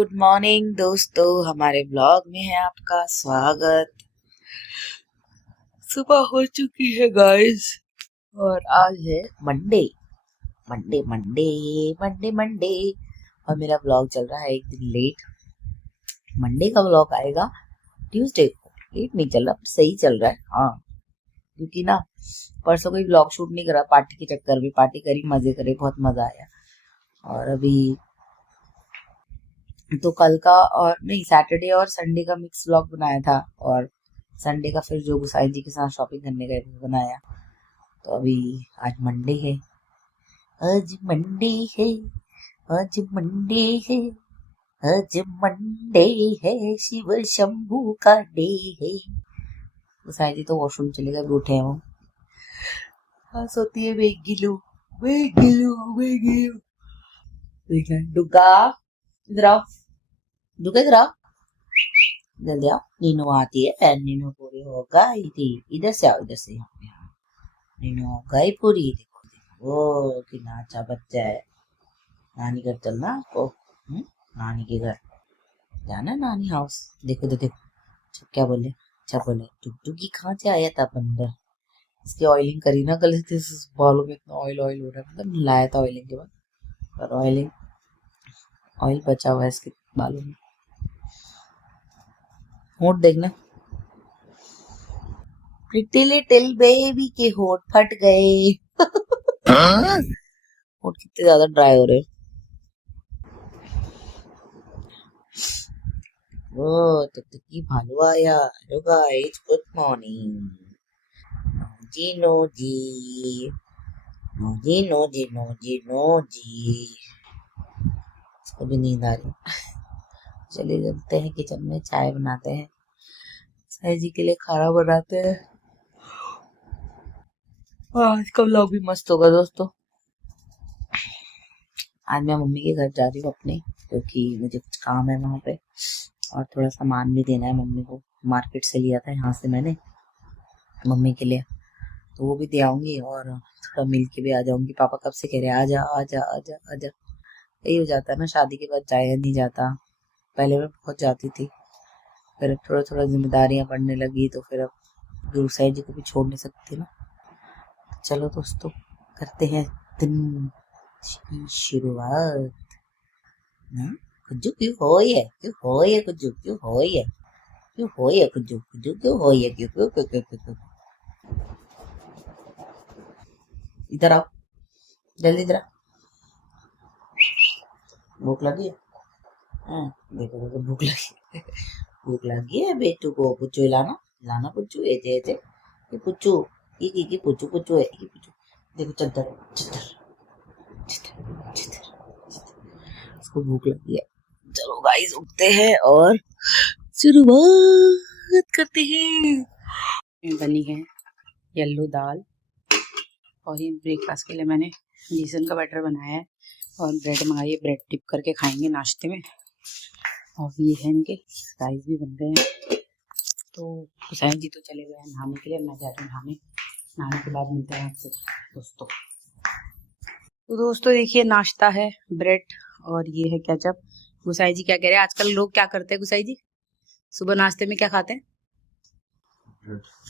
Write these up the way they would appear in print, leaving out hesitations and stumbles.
Good morning दोस्तों, हमारे blog में है आपका स्वागत। सुबह हो चुकी है गाइस और आज है Monday Monday Monday Monday Monday और मेरा ब्लॉग चल रहा है एक दिन लेट। मंडे का ब्लॉग आएगा ट्यूसडे को। लेट नहीं चल रहा, सही चल रहा है। हाँ, क्योंकि ना परसों कोई ब्लॉग शूट नहीं करा, पार्टी के चक्कर में। पार्टी करी, मजे करे, बहुत मजा आया। और अभी तो कल का और नहीं, सैटरडे और संडे का मिक्स व्लॉग बनाया था और संडे का फिर जो गुसाई जी के साथ शॉपिंग करने गए थे बनाया। तो अभी आज मंडे है, आज मंडे है, आज मंडे है, आज मंडे है, शिव शंभू का डे है। गुसाई जी तो वॉशरूम चले गए, उठे हैं वो। हाँ, सोती है वेगिलू वेगिलू वेगिलू। डुगा इधर आओ, डुगा इधर आओ, जल्दी आओ। नीनू आती है, नीनू पूरी हो गई थी। इधर से आओ, इधर से। यहाँ पे नीनू हो गई पूरी। देखो देखो, वो कितना अच्छा बच्चा है। नानी घर चलना आपको, नानी के घर जाना, नानी हाउस। देखो देखो देखो, क्या बोले, अच्छा बोले। टुकटुकी कहाँ से आया था बंदर। इसकी ऑयलिंग करी ना गले से, बालों में इतना ऑयल ऑयल हो रहा है। मतलब नलाया था ऑयलिंग के बाद, पर ऑयल बचा हुआ है इसके बालों में। होंठ देखना, प्रिटी लिटिल बेबी के होंठ फट गए। होंठ कितने ज्यादा ड्राई हो रहे। वो टुकटुकी भालू आया। Hello guys, good morning. जी नो जी, नो जी नो जी नो जी नो जी। इसको भी नींद आ रही। चलिए चलते हैं किचन में, चाय बनाते हैं। साई जी के लिए खाना बनाते हैं। आज का व्लॉग भी मस्त होगा दोस्तों। आज मैं मम्मी के घर जा रही हूँ अपने, क्योंकि मुझे कुछ काम है वहाँ पे और थोड़ा सामान भी देना है मम्मी को। मार्केट से लिया था यहाँ से मैंने मम्मी के लिए, तो वो भी दे आऊंगी और थोड़ा मिल के भी आ जाऊंगी। पापा कब से कह रहे हैं आजा आजा आजा आजा। यही हो जाता है ना, शादी के बाद जाया नहीं जाता। पहले मैं बहुत जाती थी, फिर अब थोड़ा थोड़ा जिम्मेदारियां बढ़ने लगी, तो फिर अब गुरु साहिब जी को भी छोड़ नहीं सकती ना। चलो दोस्तों, करते हैं दिन की शुरुआत। कुज्जू क्यों होई है, क्यों होई है कुज्जू, क्यों होई है, क्यों होई है कुज्जू, कुज्जू क्यों होई है, क्यों क्यों क्यों क्यों क्यों क्यों। इधर आओ, जल्दी इधर आओ। भूख लगी है? हाँ, देखो देखो, भूख लगी है। भूख लगी है बेटू को। पुच्चू लाना, लाना पुच्चू, ऐसे ऐसे। ये पुच्चू, ये पुच्चू पुच्चू है, ये पुच्चू। देखो चद्दर चद्दर चद्दर चद्दर। इसको भूख लगी है। चलो गाइस, उठते हैं और शुरुआत करते हैं। बनी है येलो दाल और ये ब्रेकफास्ट के लिए मैंने बेसन का बैटर बनाया है और ब्रेड मंगाई है। ब्रेड टिप करके खाएंगे नाश्ते में। और ये है इनके राइस भी बन गए हैं। तो हुसैन जी तो चले गए हैं नहाने के लिए, मैं जा रही हूँ नहाने। नहाने के बाद मिलते हैं आपसे दोस्तों। तो दोस्तों देखिए, नाश्ता है ब्रेड और ये है केचप। गुसाई जी क्या कह रहे हैं, आजकल लोग क्या करते हैं गुसाई जी, सुबह नाश्ते में क्या खाते हैं?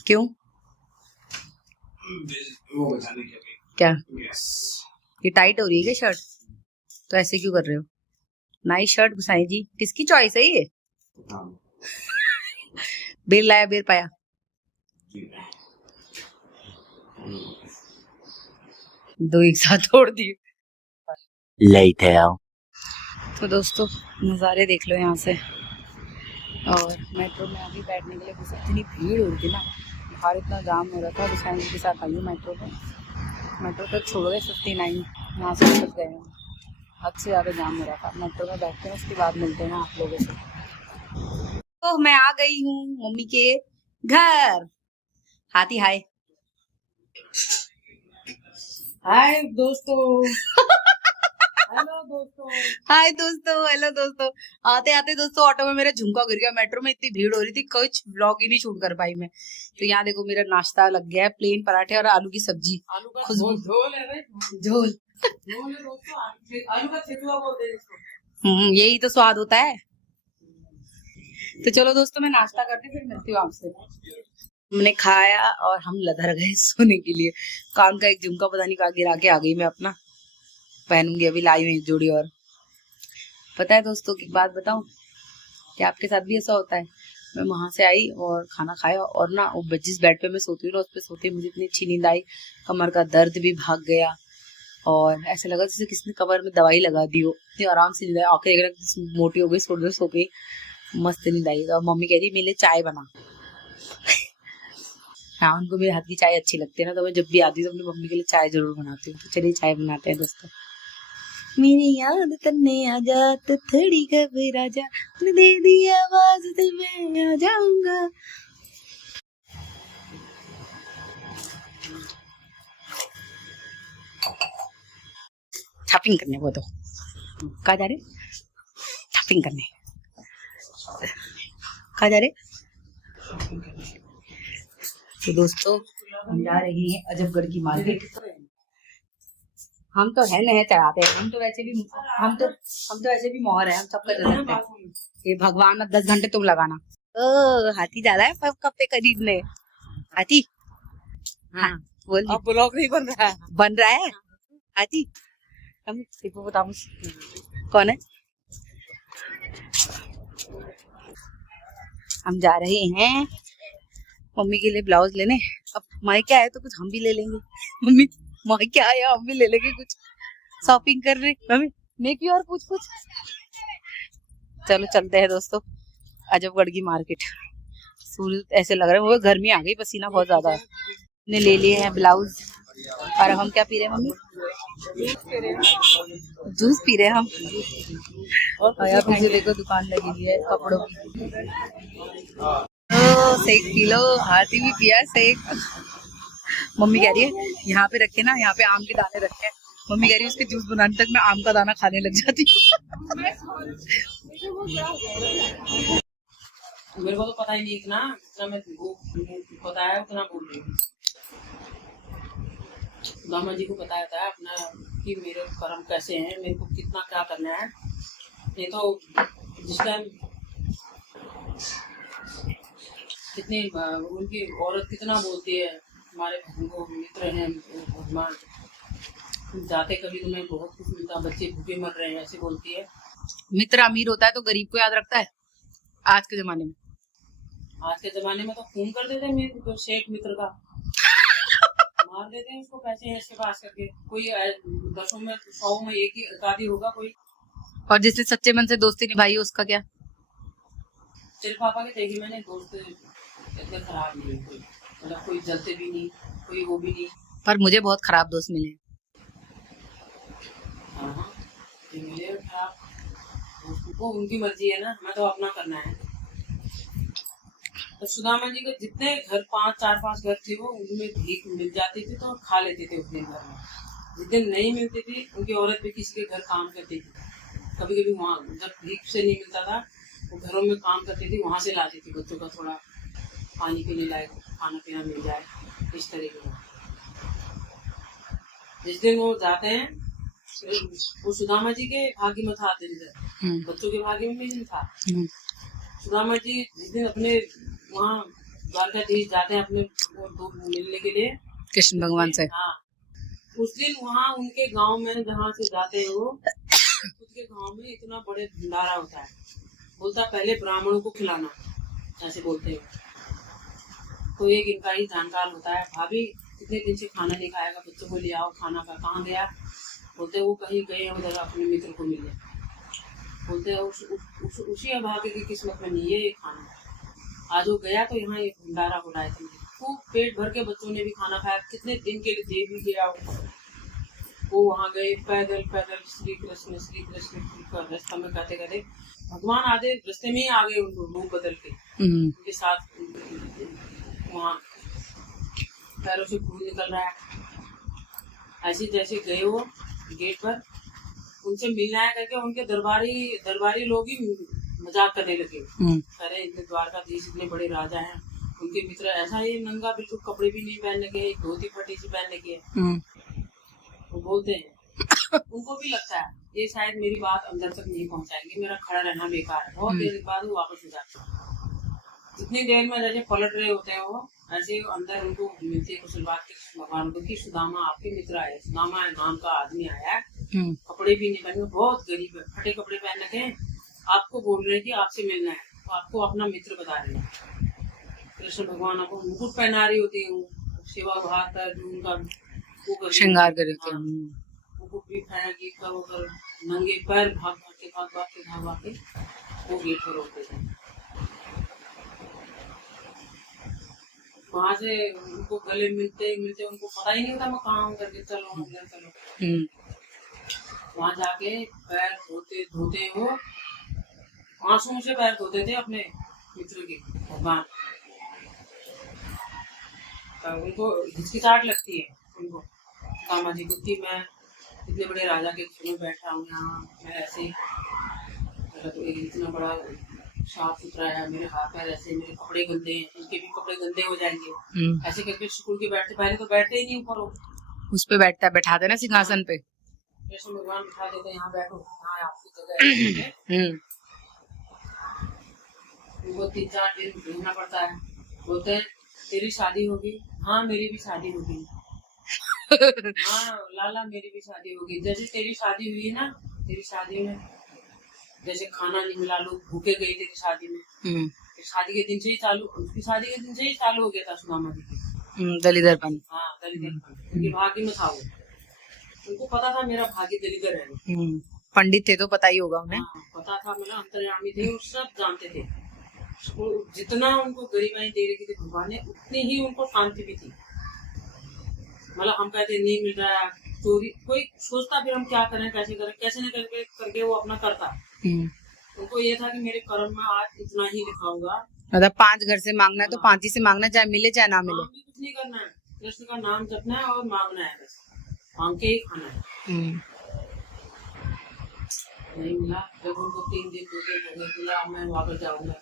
क्यों, क्या ये टाइट हो रही है क्या शर्ट? तो ऐसे क्यों कर रहे हो? नाइस शर्ट गुसाई जी, किसकी चॉइस है ये? बेर लाया, बेर पाया। दो एक साथ तोड़ दिए। लेट है आओ। तो दोस्तों नज़ारे देख लो यहाँ से। और मेट्रो में अभी बैठने के लिए कुछ इतनी भीड़ हो रही थी ना, बाहर इतना जाम हो रहा था। हुसैन जी के साथ आई हूँ मेट्रो में। मेट्रो तक छोड़ गए 59, यहाँ से निकल गए हैं। हद से ज़्यादा जाम हो रहा था। मेट्रो में बैठते हैं, उसके बाद मिलते हैं आप लोगों से। तो मैं आ गई हूँ मम्मी के घर। हाथी हाय। हाय दोस्तों। हेलो दोस्तों, हाय दोस्तों, हेलो दोस्तों। आते आते दोस्तों ऑटो में मेरा झुमका गिर गया। मेट्रो में इतनी भीड़ हो रही थी, कुछ व्लॉग ही नहीं शूट कर पाई मैं। तो यहाँ देखो मेरा नाश्ता लग गया है, प्लेन पराठे और आलू की सब्जी। खुशबू झोल है, झोल आलू का ठेकुआ बोलते हैं इसको। यही तो स्वाद होता है। तो चलो दोस्तों, मैं नाश्ता करती फिर मिलती हूँ आपसे। हमने खाया और हम लधर गए सोने के लिए। कान का एक झुमका पता नहीं कहाँ गिरा के आ गई मैं अपना, पहनूंगी अभी, लाई हुई एक जोड़ी। और पता है दोस्तों की बात बताऊं, क्या आपके साथ भी ऐसा होता है? मैं वहां से आई और खाना खाया और ना वो जिस बेड पे मैं सोती हूँ ना, उस पे सोती मुझे इतनी अच्छी नींद आई, कमर का दर्द भी भाग गया और ऐसा लगा जैसे किसने कमर में दवाई लगा दी हो। इतनी आराम से नींद आई, आंखें एकदम मोटी हो गई, सो गई, मस्त नींद आई। और मम्मी कह रही मेरे लिए चाय बना। हाँ, उनको मेरे हाथ की चाय अच्छी लगती है ना, तो मैं जब भी आती हूँ तो अपनी मम्मी के लिए चाय जरूर बनाती हूँ। तो चलिए चाय बनाते हैं दोस्तों। मेरी याद तन्ने आ जा तो थोड़ी घबरा जा, दे दी आवाज तो मैं आ जाऊंगा। शॉपिंग करने वो तो कहाँ जा रहे? शॉपिंग करने कहाँ जा रहे? तो दोस्तों हम जा रहे हैं अजबगढ़ की मार्केट। हम तो है नहीं चढ़ाते, हम तो वैसे भी मोहर है, हम सबका चलाते हैं। ये भगवान 10 घंटे तुम लगाना। ओ हाथी जा रहा है कपड़े खरीदने। हाथी, हाँ बोल। अब ब्लॉग नहीं बन रहा है? बन रहा है हाथी। हम बताओ कौन है? हम जा रहे हैं मम्मी के लिए ब्लाउज लेने। अब मायके आए तो कुछ हम भी ले लेंगे। मम्मी मायके आया हम भी ले लेंगे कुछ, शॉपिंग कर रहे मम्मी मैं क्यों और कुछ। चलो चलते हैं दोस्तों अजबगढ़ की मार्केट। सूर्य ऐसे लग रहा है वो गर्मी आ गई, पसीना बहुत ज्यादा है। ने ले लिए हैं ब्लाउज और अब हम क्या पी रहे हैं मम्मी? जूस पी रहे हैं हम। और यहाँ पीछे देखो दुकान लगी हुई है कपड़ों की। सेक पी लो, हाथी भी पिया सेक। मम्मी कह रही है यहाँ पे रखे ना, यहाँ पे आम के दाने रखे हैं। मम्मी कह रही है उसके जूस बनाने तक मैं आम का दाना खाने लग जाती हूँ। मेरे को तो पता ही नहीं इतना मैं तुमको बताया उतना बोल रही हूँ। दामा जी को बताया था अपना कि मेरे कर्म कैसे हैं, मेरे को कितना क्या करना है। नहीं तो जिस टाइम कितनी उनकी औरत कितना बोलती है, हमारे वो मित्र हैं भगवान, जाते कभी तुम्हें बहुत कुछ मिलता, बच्चे भूखे मर रहे हैं, ऐसे बोलती है। मित्र अमीर होता है तो गरीब को याद रखता है आज के जमाने में। आज के जमाने में तो खून कर देते हैं मेरे शेख मित्र का, मार देते हैं उसको, पैसे हैं इसके पास करके। कोई 10 में 100 में एक ही आदि होगा कोई। और जिसने सच्चे मन से दोस्ती निभाई उसका क्या? तेरे पापा के देखी मैंने दोस्त इतने खराब नहीं, कोई मतलब कोई जलते भी नहीं, कोई वो भी नहीं। पर मुझे बहुत खराब दोस्त मिले। हाँ मिले खराब, वो उनकी मर्जी है ना, मैं तो अपना करना है। तो सुदामा जी के जितने घर 4-5 घर थे वो उनमें भीख मिल जाती थी तो खा लेते थे अपने घर में। जिस दिन नहीं मिलती थी उनकी औरत भी किसी के घर काम करती थी, कभी कभी वहाँ जब भीख से नहीं मिलता था वो घरों में काम करती थी, वहां से लाती थी बच्चों का थोड़ा पानी पीने लायक खाना पीना मिल जाए, इस तरीके का। जिस दिन वो जाते हैं वो सुदामा जी के भाग्य में था, बच्चों के भाग्य में नहीं था। सुदामा जी जिस दिन अपने वहाँ द्वारकाधीश जाते हैं अपने मिलने के लिए कृष्ण भगवान से, हाँ उस दिन वहाँ उनके गांव में जहाँ से जाते हैं वो उनके गांव में इतना बड़े भंडारा होता है, बोलता पहले ब्राह्मणों को खिलाना, ऐसे बोलते हैं। तो एक इनका ही जानकार होता है, भाभी कितने दिन से खाना नहीं खाएगा, बच्चों को ले आओ खाना का। कहाँ गया? बोलते वो कहीं गए उधर अपने मित्र को मिलने। बोलते उसी अभागे की किस्मत में नहीं है ये खाना, आज वो गया तो यहाँ एक भंडारा हो रहा है, खूब पेट भर के बच्चों ने भी खाना खाया, कितने दिन के लिए दे भी गया। वो वहाँ गए पैदल पैदल श्री कृष्ण रास्ता में कहते कहते भगवान आधे रास्ते में ही आ गए, उनको रूप बदल के उनके साथ। वहाँ पैरों से खून निकल रहा है। ऐसे जैसे गए वो गेट पर, उनसे मिलना है करके उनके दरबारी लोग ही मजाक करने लगे। अरे इतने द्वारकाधीश इतने बड़े राजा हैं, उनके मित्र ऐसा ही नंगा बिल्कुल कपड़े भी नहीं पहनने के, एक धोती फटी सी पहनने की है। वो बोलते हैं उनको भी लगता है ये शायद मेरी बात अंदर तक नहीं पहुंचाएंगे, मेरा खड़ा रहना बेकार है। बहुत देर बाद वो वापस हो जाते हैं। जितनी देर में जैसे पलट रहे होते हैं वो, ऐसे अंदर उनको मिलती है कुशल बात के भगवान को कि सुदामा आपके मित्र आए, सुदामा नाम का आदमी आया है, कपड़े भी नहीं पहने, बहुत गरीब है, फटे कपड़े पहन रखे हैं, आपको बोल रहे हैं कि आपसे मिलना है, तो आपको अपना मित्र बता रहे हैं। कृष्ण भगवान आपको मुकुट पहना रही होती है, सेवा भाव कर उनका वो श्रृंगार कर रहे थे। मुकुट भी पहना के कर वो कर, नंगे पैर भाग के वो गेट पर रोकते थे। वहां से उनको गले मिलते उनको पता ही नहीं होता मैं कहाँ हूँ करके, चलो अंदर चलो। वहां जाके पैर धोते हो, आंसू से पैर धोते थे अपने मित्र के भगवान। तो उनको हिचकिचाहट लगती है उनको कामा जी को कि मैं इतने बड़े राजा के घर में बैठा हूँ यहाँ, मैं ऐसे मेरा तो एक इतना बड़ा साफ सुथरा है, मेरे हाथ पैर ऐसे, मेरे कपड़े गंदे हैं, इनके भी कपड़े गंदे हो जाएंगे। ऐसे करके स्कूल के बैठते, पहले तो बैठते ही नहीं ऊपर, वो उस पे बैठाते ना सिंहासन पे, कृष्ण भगवान बिठा देते हैं, यहाँ बैठो, यहाँ आपकी जगह है। उनको 3-4 दिन रहना पड़ता है। बोलते हैं तेरी शादी होगी? हाँ मेरी भी शादी होगी। हाँ लाला मेरी भी शादी होगी। जैसे तेरी शादी हुई ना, तेरी शादी में जैसे खाना नहीं मिला, लोग भूखे गए थे शादी में, शादी के दिन से ही चालू, उसकी शादी के दिन से ही चालू हो गया था सुदामा जी की दलिदरपन। हाँ दलिदरपन, उनके भाग्य में था वो, उनको पता था मेरा भाग्य दलिदर है। पंडित थे तो पता ही होगा उन्हें। हाँ, पता था, मेरा अंतर्यामी थे, वो सब जानते थे। जितना उनको गरीबाई दे रही थी भगवान ने, उतनी ही उनको शांति भी थी। मतलब हम कहते नहीं मिल रहा है, चोरी कोई सोचता फिर हम क्या करें, कैसे करें, कैसे न करके वो अपना करता। उनको ये था कि मेरे कर्म में आज इतना ही लिखा होगा, मतलब 5 घर से मांगना है तो 5 ही से मांगना, चाहे मिले चाहे ना मिले, कुछ नहीं करना है, कृष्ण का नाम जपना है और मांगना है, बस मांग के ही खाना है। नहीं मिला, जब उनको 3 दिन 2 दिन हो गए, बोला मैं वापस जाऊंगा।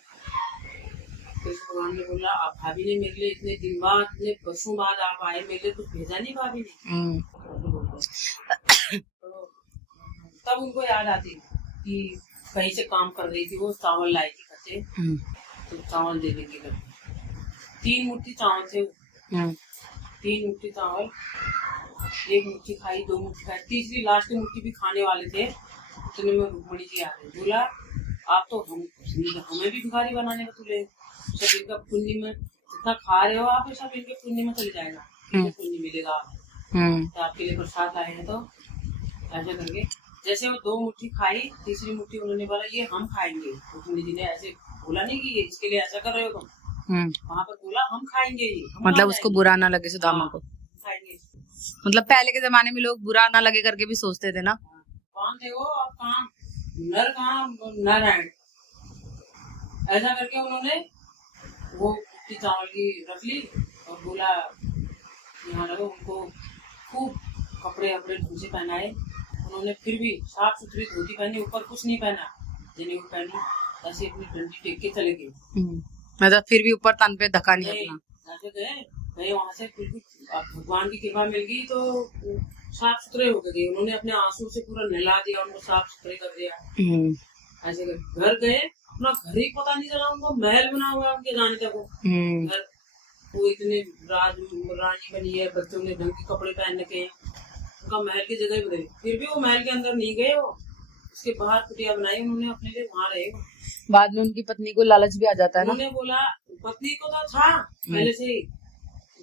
कृष्ण भगवान ने बोला आप भाभी ने मेरे लिए इतने दिन बाद, इतने वर्षों बाद आप आए, मेरे लिए कुछ भेजा नहीं भाभी ने। तो तब उनको याद आती कि कहीं से काम कर रही थी, वो चावल लाई थी कच्चे, तो चावल दे देंगे करके। 3 मुट्ठी चावल थे, 3 मुट्ठी चावल, 1 मुट्ठी खाई, 2 मुट्ठी खाई, तीसरी लास्ट की मुट्ठी भी खाने वाले थे। इतने में रुक्मणी जी आ गई, बोला आप तो हमें भी भिखारी बनाने का तुले, सब इनका पुण्य में जितना खा रहे हो आप, सब इनके पुण्य में चले जाएगा, पुण्य मिलेगा। तो आपके लिए प्रसाद आए हैं, तो ऐसे करके जैसे वो 2 मुट्ठी खाई, तीसरी मुट्ठी उन्होंने बोला ये हम खाएंगे। रुक्मणी जी ने ऐसे बोला नहीं कि इसके लिए ऐसा कर रहे हो तुम, वहाँ पर बोला हम खाएंगे ये, मतलब उसको बुरा ना लगे सुदामा को, खाएंगे। मतलब पहले के जमाने में लोग बुरा ना लगे करके भी सोचते थे ना। कौन थे वो, अब कहाँ नर है, ऐसा करके उन्होंने वो कुट्टी चावल की रख ली और बोला यहाँ रखो। उनको खूब कपड़े ढंग से पहनाए उन्होंने, फिर भी साफ सुथरी धोती पहनी, ऊपर कुछ नहीं पहना, जनेऊ पहनी, ऐसे अपनी डंडी टेक के चले गए। मतलब फिर भी ऊपर तन पे धक्का नहीं अपना, ऐसे गए वहां से, बिल्कुल भगवान की कृपा मिल गई तो साफ सुथरे हो गए। उन्होंने अपने आंसू से पूरा नहला दिया, उनको साफ सुथरे कर दिया। ऐसे घर गए, अपना घर ही पता नहीं चला, उनको महल बना हुआ उनके जाने तक घर, वो इतने रानी बनी है, बच्चों ने ढंग के कपड़े पहन रखे हैं, उनका महल की जगह बदली। फिर भी वो महल के अंदर नहीं गए, वो उसके बाहर कुटिया बनाई उन्होंने अपने लिए, वहाँ रहे। बाद में उनकी पत्नी को लालच भी आ जाता है ना, उन्होंने बोला, पत्नी को तो था पहले से ही,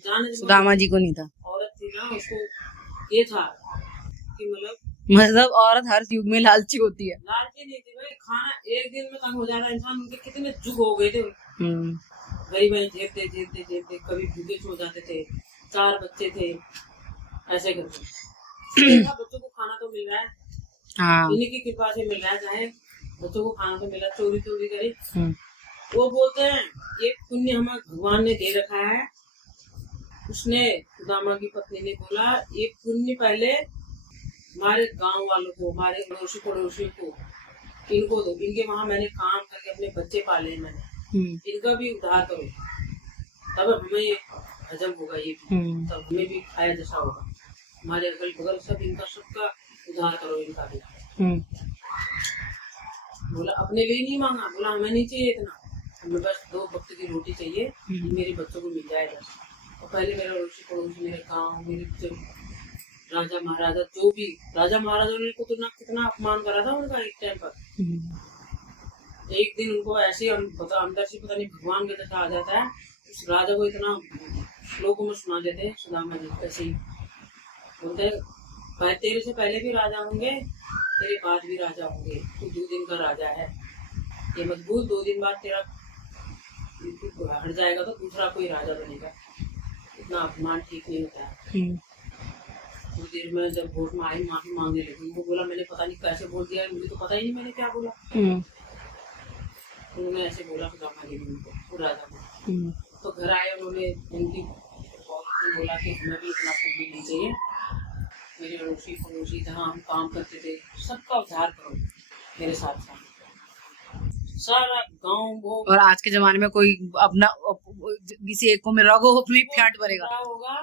सुदामा जी को नहीं था, औरत थी ना, उसको ये था कि मतलब औरत हर युग में लालची होती है। लालची नहीं थी भाई, खाना एक दिन में तंग हो जाता इंसान। उनके कितने जुग हो गए थे, गरीब झेपते कभी भूखे सो जाते थे, 4 बच्चे थे, ऐसे करके बच्चों को खाना तो मिल रहा है, इन्हीं की कृपा से मिल रहा है, चाहे बच्चों को खाना तो मिला, चोरी करे। वो बोलते हैं ये पुण्य हमें भगवान ने दे रखा है। उसने सुदामा की पत्नी ने बोला ये पुण्य पहले हमारे गांव वालों को, हमारे अड़ोसी पड़ोसियों को, इनको दो, इनके वहाँ मैंने काम करके अपने बच्चे पाले हैं मैंने, इनका भी उद्धार करो, तब हमें हजम होगा ये भी, तब हमें भी खाया जैसा होगा। हमारे अगल बगल सब इनका सबका उधार करो इनका भी। बोला अपने लिए नहीं मांगा, बोला हमें नहीं चाहिए इतना, हमें बस 2 वक्त की रोटी चाहिए, मेरे बच्चों को मिल जाए बस। और पहले मेरा अड़ोसी पड़ोसी, मेरे गाँव, मेरे जो राजा महाराजा, जो भी राजा महाराजा ने कितना अपमान करा था उनका एक टाइम पर। एक दिन उनको ऐसे अंदर से पता नहीं भगवान का जैसा आ जाता है, उस राजा को इतना श्लोकों में सुना देते हैं सुदामा जी। ऐसे ही बोलते तेरे से पहले भी राजा होंगे, तेरे बाद भी राजा होंगे, तू 2 दिन का राजा है, ये मजबूत 2 दिन बाद तेरा हट जाएगा तो दूसरा कोई राजा बनेगा। इतना अपमान ठीक नहीं होता है। थोड़ी देर में जब वोट में आई माफी मांगने लगी, वो बोला मैंने पता नहीं कैसे बोल दिया, मुझे तो पता ही नहीं मैंने क्या बोला। उन्होंने ऐसे बोला सुदामा जी ने उनको, वो राजा को। तो घर आए, उन्होंने उनकी बोला कि हमें भी इतना खूब नहीं चाहिए, मेरे अड़ोसी पड़ोसी जहाँ हम काम करते थे सबका उद्धार करो मेरे साथ साथ, सारा गांव वो। और आज के जमाने में कोई अपना किसी एक को मिल रहा होगा, अपनी फ्लैट भरेगा होगा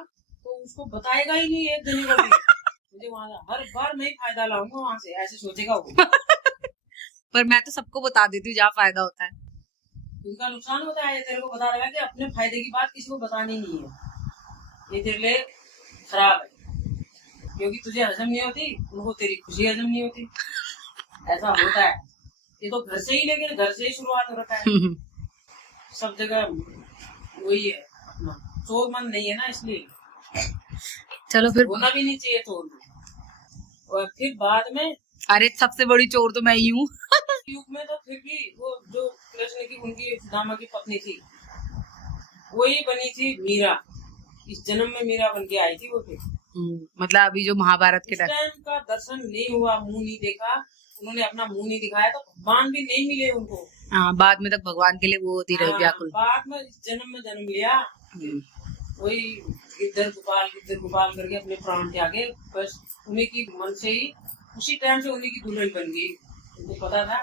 तो उसको बताएगा ही नहीं एक जने को भी। मुझे वहाँ हर बार मैं फायदा लाऊंगा वहाँ से, ऐसे सोचेगा वो। पर मैं तो सबको बता देती हूँ जहाँ फायदा होता है। उनका नुकसान होता है, तेरे को पता लगा कि अपने फायदे की बात किसी को बतानी नहीं है, ये तेरे लिए खराब है, क्योंकि तुझे हजम नहीं होती, उनको तेरी खुशी हजम नहीं होती। ऐसा होता है, ये तो घर से ही, लेकिन घर से ही शुरुआत हो रखा है। सब जगह वही है, अपना चोर मन नहीं है ना, इसलिए चलो फिर होना भी नहीं चाहिए चोर मन। और फिर बाद में अरे सबसे बड़ी चोर तो मैं ही हूँ। युग में तो फिर भी वो जो कृष्ण की उनकी सुदामा की पत्नी थी, वही बनी थी मीरा। इस जन्म में मीरा बन के आई थी वो। फिर मतलब अभी जो महाभारत के टाइम का दर्शन नहीं हुआ, मुंह नहीं देखा, उन्होंने अपना मुंह नहीं दिखाया, तो भगवान भी नहीं मिले उनको। बाद में तक भगवान के लिए वो होती रही व्याकुल। बाद में इस जन्म में जन्म लिया, वही इधर गोपाल करके अपने प्राण त्यागे, बस उन्हीं की मन से ही उसी टाइम से उन्हीं की दुल्हन बन गई। उनको पता था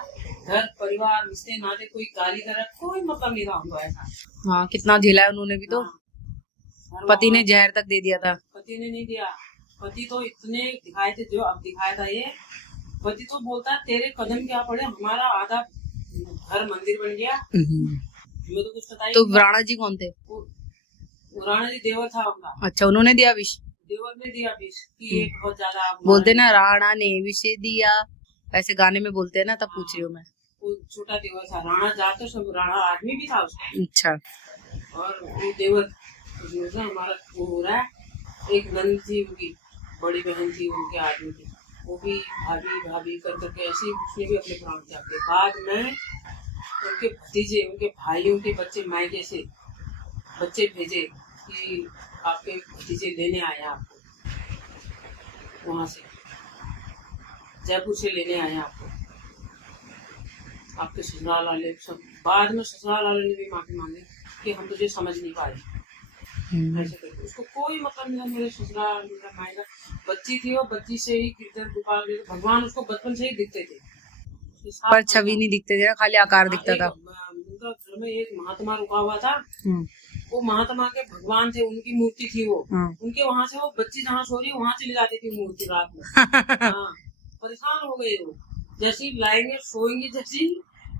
घर परिवार रिश्ते नाते कोई गाली कर कोई मतलब नहीं था उनको ऐसा। हाँ, कितना झेला है उन्होंने भी तो। पति ने जहर तक दे दिया था। पति ने नहीं दिया, पति तो इतने दिखाए थे, जो अब दिखाया था ये। पति तो बोलता तेरे कदम क्या पड़े, हमारा आधा घर मंदिर बन गया, हमें तो कुछ पता ही। तो राणा जी कौन थे? राणा जी देवर था उनका। अच्छा, उन्होंने दिया विष? देवर ने दिया विष कि ये बहुत ज्यादा बोलते ना राणा ने विष दिया, ऐसे गाने में बोलते हैं ना, तब पूछ रही हूँ मैं। वो छोटा देवर था, राणा जात सब, राणा आदमी भी था उसका। अच्छा। और वो देवर हमारा वो हो रहा है। एक नंद थी उनकी बड़ी बहन थी उनके आदमी की, वो भी भाभी भाभी कर करके ऐसे उसने भी अपने प्राण त्याग दिए। बाद में उनके भतीजे, उनके भाइयों के बच्चे मायके से बच्चे भेजे कि आपके भतीजे लेने आए आपको, वहां से जयपुर से लेने आए आपको, आपके ससुराल वाले सब। बाद में ससुराल वाले ने भी माफी मांगी कि हम तुझे समझ नहीं पाए, ऐसे करके। उसको कोई मतलब नहीं, मेरे ससुराल मेरा मायका। बच्ची थी वो, बच्ची से ही कीर्तन गोपाल भगवान उसको बचपन से ही दिखते थे, पर छवि नहीं दिखते थे, खाली आकार दिखता था। उनका घर में एक महात्मा रुका हुआ था, वो महात्मा के भगवान थे, उनकी मूर्ति थी वो। उनके वहां से वो बच्ची जहाँ सो रही वहां चली जाती थी मूर्ति रात में। हाँ, परेशान हो गए वो, जैसी लाएंगे सोएंगे जैसी,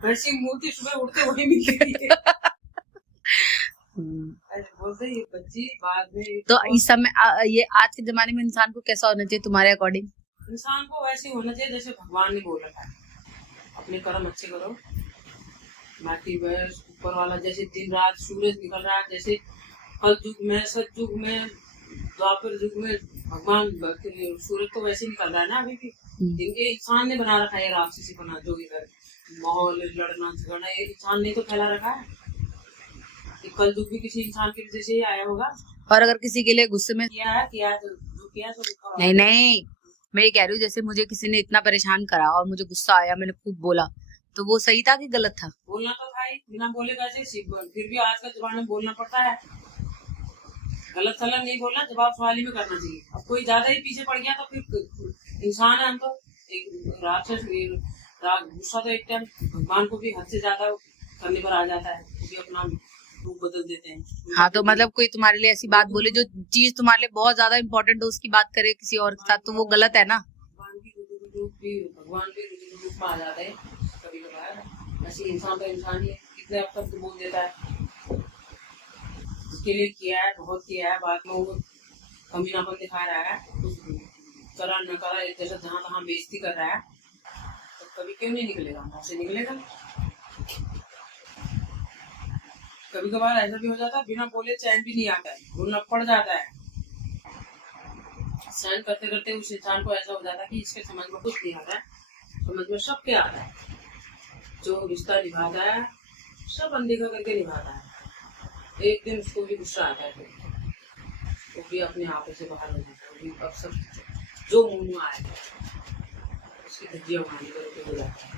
वैसी मूर्ति सुबह उठते वही मिलती है। बोलते ये बच्ची बाद में। तो इस समय ये आज के जमाने में इंसान को कैसा होना चाहिए तुम्हारे अकॉर्डिंग? इंसान को वैसे होना चाहिए जैसे भगवान ने बोल रखा है, अपने कर्म अच्छे करो, बाकी बस ऊपर वाला जैसे दिन रात सूरज निकल रहा है, जैसे कल युग में सतयुग में द्वापर युग में भगवान सूरज तो वैसे निकल रहा है ना अभी भी। जिनके इंसान ने बना रखा है, राक्षसी बना जो इधर माहौल लड़ना झगड़ना, ये इंसान ने तो फैला रखा है। कल युग भी किसी इंसान के वजह से ही आया होगा। और अगर किसी के लिए गुस्से में किया तो जो किया तो नहीं, मैं ये कह रही हूँ जैसे मुझे किसी ने इतना परेशान करा और मुझे गुस्सा आया, मैंने खूब बोला, तो वो सही था कि गलत था? बोलना तो था ही, बिना बोले कैसे। फिर भी आज का जमाने में बोलना पड़ता है, गलत सलत नहीं बोलना, जवाब सवाली में करना चाहिए। अब कोई ज्यादा ही पीछे पड़ गया तो फिर इंसान है हम तो, एक राक्षस। गुस्सा तो एक टाइम भगवान को भी हद से ज्यादा करने पर आ जाता है, वो भी अपना रूप बदल देते हैं। हाँ, तो मतलब कोई तुम्हारे लिए ऐसी बात बोले जो चीज तुम्हारे लिए बहुत ज्यादा इम्पोर्टेंट हो, उसकी बात करे किसी और के साथ, तो वो गलत है ना। भगवान की रूप भी, भगवान भी रुद्र रूप में आ जाते हैं कभी कभार। ऐसे इंसान तो इंसान ही है, कितने अब तक बोल देता है। उसके लिए किया है, बहुत किया है, बाद में वो कमीनापन दिखा रहा है, कुछ करा न करा एक जैसा जहाँ तहाँ बेइज्जती कर रहा है, तो कभी क्यों नहीं निकलेगा, मुँह से निकलेगा। कभी कभार ऐसा भी हो जाता है, बिना बोले चैन भी नहीं आता है, बोलना पड़ जाता है। सहन करते करते उस इंसान को ऐसा हो जाता है कि इसके समझ में कुछ नहीं आता है, समझ में सबके आता है। जो रिश्ता निभाता है सब अनदेखा करके निभाता है। एक दिन उसको भी गुस्सा आता है, वो भी अपने आप से बाहर हो जाता है। वो भी अब सब जो मुंह में आए उसकी धज्जियां उड़ाने करके हो जाता है।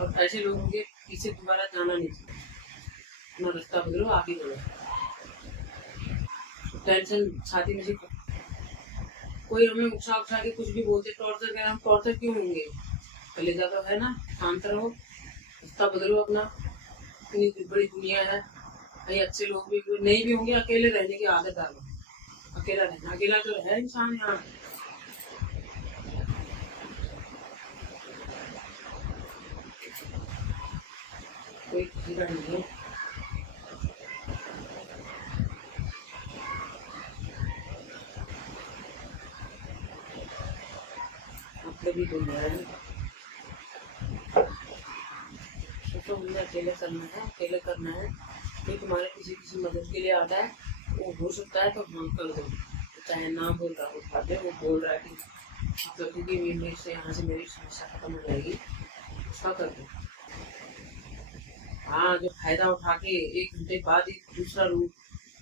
और ऐसे लोगों के पीछे दोबारा जाना नहीं चाहिए, अपना रास्ता बदलो, आगे बढ़ो। टेंशन छाती में से कोई हमें उकसा उकसा के कुछ भी बोलते, टॉर्चर कर, हम टॉर्चर क्यों होंगे? कलेजा तो है ना, शांत रहो, रास्ता बदलो अपना। इतनी बड़ी दुनिया है, कहीं अच्छे लोग भी नहीं भी होंगे, अकेले रहने की आदत डालो। अकेला रहना, अकेला तो है इंसान यहाँ। कोई किसी का नहीं है। भी दुनिया है, तो मुझे अकेले करना है, अकेले करना है। कोई तुम्हारे किसी मदद के लिए आता है, वो हो सकता है तो हाँ कर दो, चाहे ना बोल रहा हो पाते, वो बोल रहा है कि मतलब से यहाँ से मेरी समस्या खत्म हो जाएगी, उसका कर दो। हाँ, जो फायदा उठा के 1 घंटे बाद ही दूसरा रूप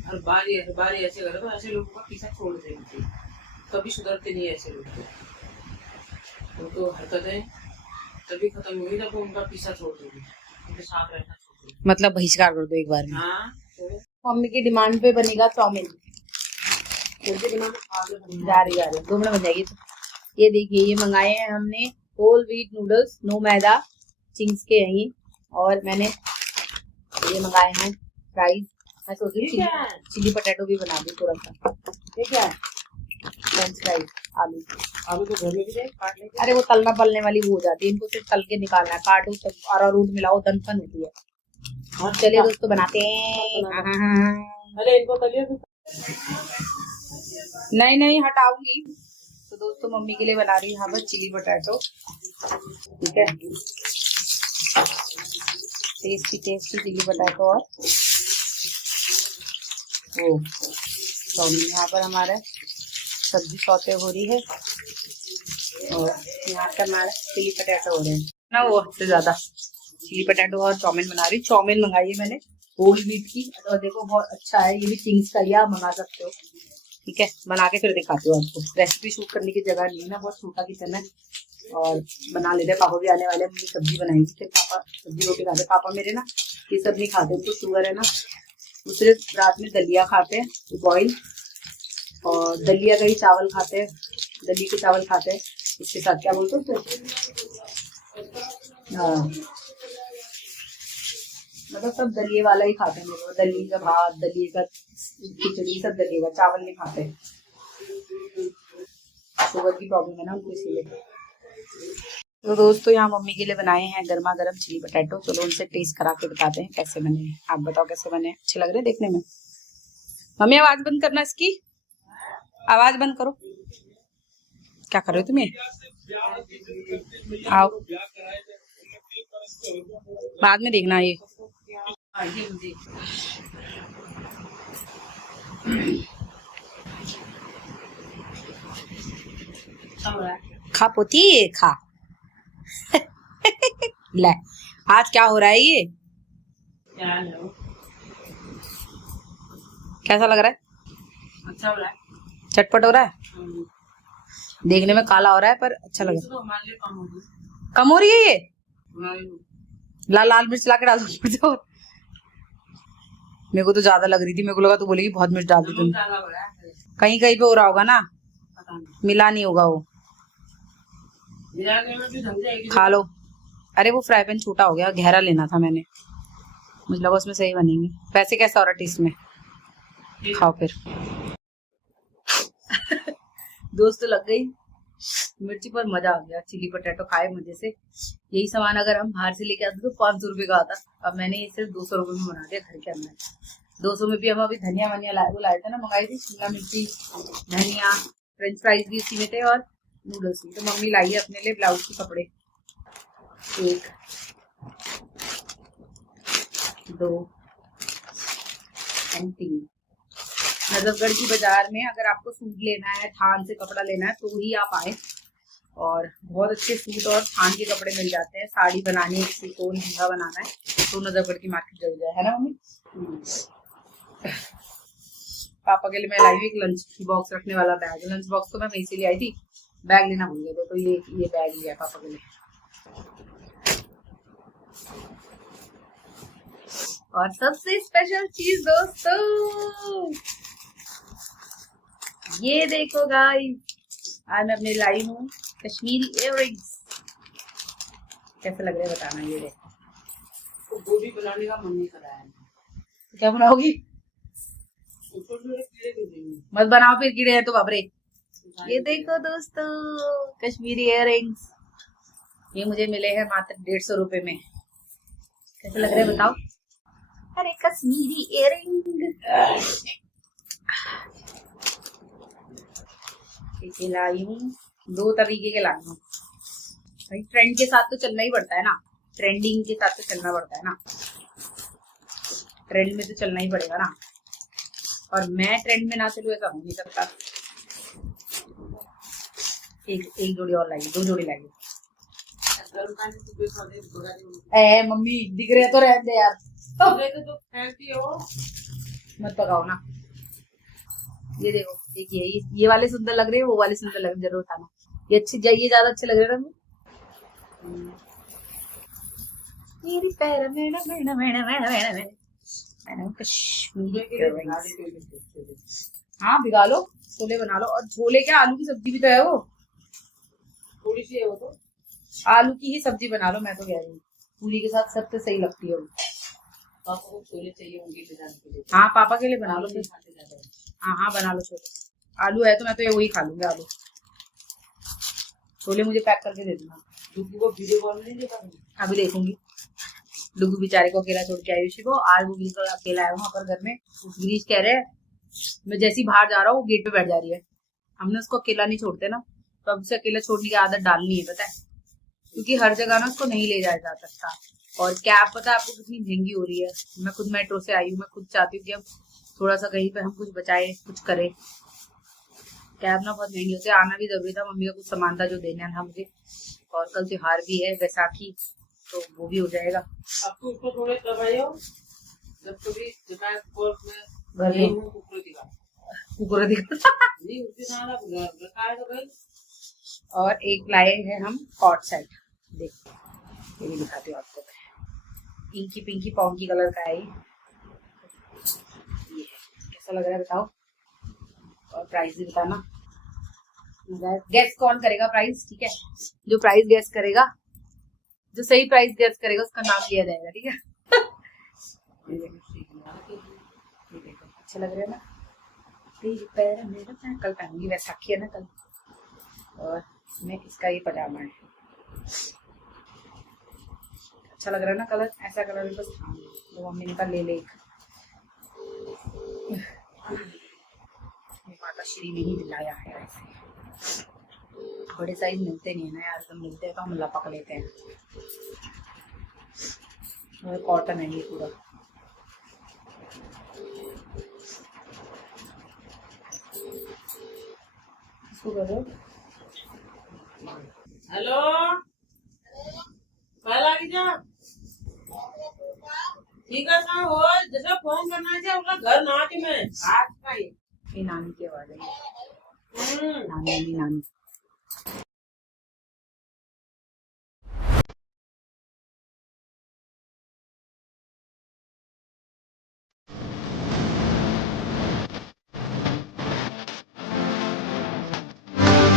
हर बार ऐसे करे, तो ऐसे लोगों का पीछा छोड़ देना चाहिए। कभी सुधरते नहीं ऐसे लोग, तो हरकतें तभी खत्म हुई जब उनका पीछा छोड़ दोगे, उनके साथ रहना छोड़ दोगे, मतलब बहिष्कार कर दो एक बार में। हाँ, मम्मी की डिमांड पे बनेगा चाउमीन। जा रही 2 मिनट बन जाएगी। तो ये देखिए, ये मंगाए हैं हमने होल व्हीट नूडल्स, नो मैदा, चिंग्स के हैं ये। और मैंने ये मंगाए हैं फ्राइज। मैं सोच रही हूँ चिली पटेटो भी बना दूँ थोड़ा सा। ये क्या है? फ्रेंच फ्राइज, आलू तो घर में भी काट लेंगे। अरे वो तलना पलने वाली वो हो जाती है, इनको सिर्फ तल के निकालना है, काटो तब अरारूट मिलाओ, दनपन होती है। और चलिए दोस्तों बनाते हैं। अरे इनको तलिए नहीं हटाऊंगी। तो दोस्तों मम्मी के लिए बना रही हूँ यहाँ पर चिली पटेटो, ठीक है, टेस्टी चिली पटेटो। और वो चाउमीन, यहाँ पर हमारा सब्जी सौते हो रही है और यहाँ पे हमारा चिली पटेटो हो रहे हैं ना, वो से ज्यादा चिली पटेटो और चाउमीन बना रही हूँ। चाउमीन मंगाई है मैंने होल व्हीट की, और देखो बहुत अच्छा है, ये भी चिंग्स का ही, आप मंगा सकते हो, ठीक है। बना के फिर दिखाती हूँ आपको। रेसिपी शूट करने की जगह नहीं है ना, बहुत छोटा किचन है। और बना लेते, पापा भी आने वाले, मम्मी सब्जी बनाएंगी, फिर पापा सब्जी रोटी खाते। पापा मेरे ना ये सब नहीं खाते, उनको शुगर है ना, वो सिर्फ रात में दलिया खाते हैं बॉइल, और दलिया का ही चावल खाते हैं, दलिया के चावल खाते हैं। इसके साथ क्या बोलते हैं, हाँ, मतलब सब दलिए वाला ही खाते हैं लोग, दलिए का भात, दलिए का खिचड़ी, सब दलिए का, चावल नहीं खाते। शुगर की प्रॉब्लम है ना उनको, इसीलिए। तो दोस्तों यहाँ मम्मी के लिए बनाए हैं गर्मा गर्म चिली पटेटो। चलो उनसे टेस्ट करा के बताते हैं कैसे बने हैं। आप बताओ कैसे बने, अच्छे लग रहे हैं देखने में? मम्मी आवाज बंद करना इसकी, आवाज बंद करो। क्या कर रहे हो तुम्हें? आओ बाद में देखना ये। खा पोती खा। ले, आज क्या हो रहा है ये? कैसा लग रहा है? अच्छा हो रहा है, चटपट हो रहा है, देखने में काला हो रहा है पर अच्छा लग रहा है। कम हो रही है ये? लाल मिर्च ला के डाल दो। मेरे को तो ज्यादा लग रही थी, मेरे को लगा तो बोलेगी बहुत मिर्च डाल दी तुमने। कहीं कहीं पे हो रहा होगा ना, मिला नहीं होगा वो। खा लो। अरे वो फ्राई पैन छोटा हो गया, गहरा लेना था मैंने, मुझे लगा उसमें सही बनेंगे। वैसे कैसा हो रहा टेस्ट में? खाओ फिर। दोस्तों लग गई मिर्ची पर मजा आ गया, चिली पटेटो खाए मजे से। यही सामान अगर हम बाहर से लेके आते तो 500 रुपए का आता। अब मैंने ये सिर्फ 200 रुपए में बना दिया घर के अंदर। 200 में भी हम अभी धनिया वनिया लाए थे ना, मंगाई थी शिमला मिर्ची, धनिया, फ्रेंच फ्राइज भी उसी में थे और नूडल्स भी। तो मम्मी लाई है अपने लिए ब्लाउज के कपड़े, 1 2 और 3। नजफगढ़ की बाजार में अगर आपको सूट लेना है, थान से कपड़ा लेना है तो ही आप आए, और बहुत अच्छे सूट और थान के कपड़े मिल जाते हैं। साड़ी बनानी है, किसी को लहंगा बनाना है तो नजफगढ़ की मार्केट जरूर जाए, है ना मम्मी? पापा के लिए मैं लाई हुई एक लंच बॉक्स रखने वाला बैग। लंच बॉक्स तो मैं वहीं से ले आई थी, बैग लेना भूल गए थे तो ये बैग लिया पापा के लिए। और सबसे स्पेशल चीज दोस्तों, ये देखो गाइस, आज मैं अपने लाई हूँ कश्मीरी इयररिंग्स। कैसे लग रहे हैं बताना। ये देखो, तो गोभी बनाने का मन नहीं कर रहा है। तो क्या बनाओगी? मत बनाओ फिर, कीड़े हैं तो बाबरे। ये देखो दोस्तों कश्मीरी इयररिंग्स, ये मुझे मिले हैं मात्र 150 रुपए में। कैसे लग रहे हैं बताओ? अरे कश्मीरी इयररिंग लाई हूँ, 2 तरीके के लाई हूँ भाई। ट्रेंड के साथ तो चलना ही पड़ता है ना, ट्रेंडिंग के साथ तो चलना पड़ता है ना, ट्रेंड में तो चलना ही पड़ेगा ना। और मैं ट्रेंड में ना चलूँ ऐसा हो नहीं सकता। एक जोड़ी और लाई, 2 जोड़ी लाई। ए मम्मी दिख रहे तो रहने दे यार, तो मत पकाओ ना। ये देखो, एक ये वाले सुंदर लग रहे हैं, वो वाले सुंदर लग रहे हैं, जरूर उठाना। ये अच्छे, ये ज्यादा अच्छे लग रहे हैं। मेरी पैर हाँ भिगा लो, छोले बना लो। और छोले क्या, आलू की सब्जी भी तो है, वो थोड़ी सी है वो तो। आलू की ही सब्जी बना लो। मैं तो कह रही हूँ पूरी के साथ सबसे सही लगती है वो। पापा को छोले चाहिए होंगे के लिए। हाँ पापा के लिए बना लो फिर। हाँ बना लो छोले। आलू है तो मैं तो ये वही खा लूंगी आलू। छोले मुझे पैक करके दे देना। डुगू को वीडियो कॉल नहीं देखा? अभी देखूंगी। डुगू बेचारे को अकेला छोड़ के आई उसी को। आज वो बिल्कुल अकेला है वहां पर घर में। गिरीश कह रहे हैं मैं जैसी बाहर जा रहा हूँ गेट पे बैठ जा रही है। हमने उसको अकेला नहीं छोड़ते ना, तो अब उसे अकेला छोड़ने की आदत डालनी है, पता है, क्योंकि हर जगह ना उसको नहीं ले जाया जा सकता। और कैब पता है आपको कितनी महंगी हो रही है। मैं खुद मेट्रो से आई हूँ, मैं खुद चाहती हूँ कि अब थोड़ा सा कहीं पे हम कुछ बचाए, कुछ करें। कैब ना बहुत महंगी होती है। आना भी जरूरी था, मम्मी का कुछ सामान था जो देना था मुझे। और कल त्योहार भी है बैसाखी, तो वो भी हो जाएगा। अब तो उसको थोड़े दबाइयो, जब कभी घर में कुकुर दिखा। नहीं उसके साथ रखा है तो भाई। और एक लाए हैं हम कॉट सेट, देखो ये भी दिखाती हूँ आपको। पिंकी पिंकी पॉन्की कलर का है ये है। कैसा लग रहा है बताओ, और प्राइस भी बताना। गैस कौन करेगा प्राइस, ठीक है? जो प्राइस गैस करेगा, जो सही प्राइस गैस करेगा उसका नाम लिया जाएगा, ठीक है? ये देखो अच्छे लग रहे हैं ना। कल पहनूंगी, वैसाखी है ना कल। और मैं इसका ये पजामा है, अच्छा लग रहा है ना कलर। ऐसा कलर भी बस तो मम्मी ने कहा ले ले। माता श्री ने ही दिलाया है। ऐसे बड़े साइज मिलते नहीं है ना यार, तो मिलते हैं तो हम लपक लेते हैं। और कॉटन है ये पूरा। इसको करो। हेलो पहला जा ठीक है ना, वो जैसे फोन करना चाहिए उसका घर ना के मैं आज का ही। ये नानी की आवाज है। नानी नानी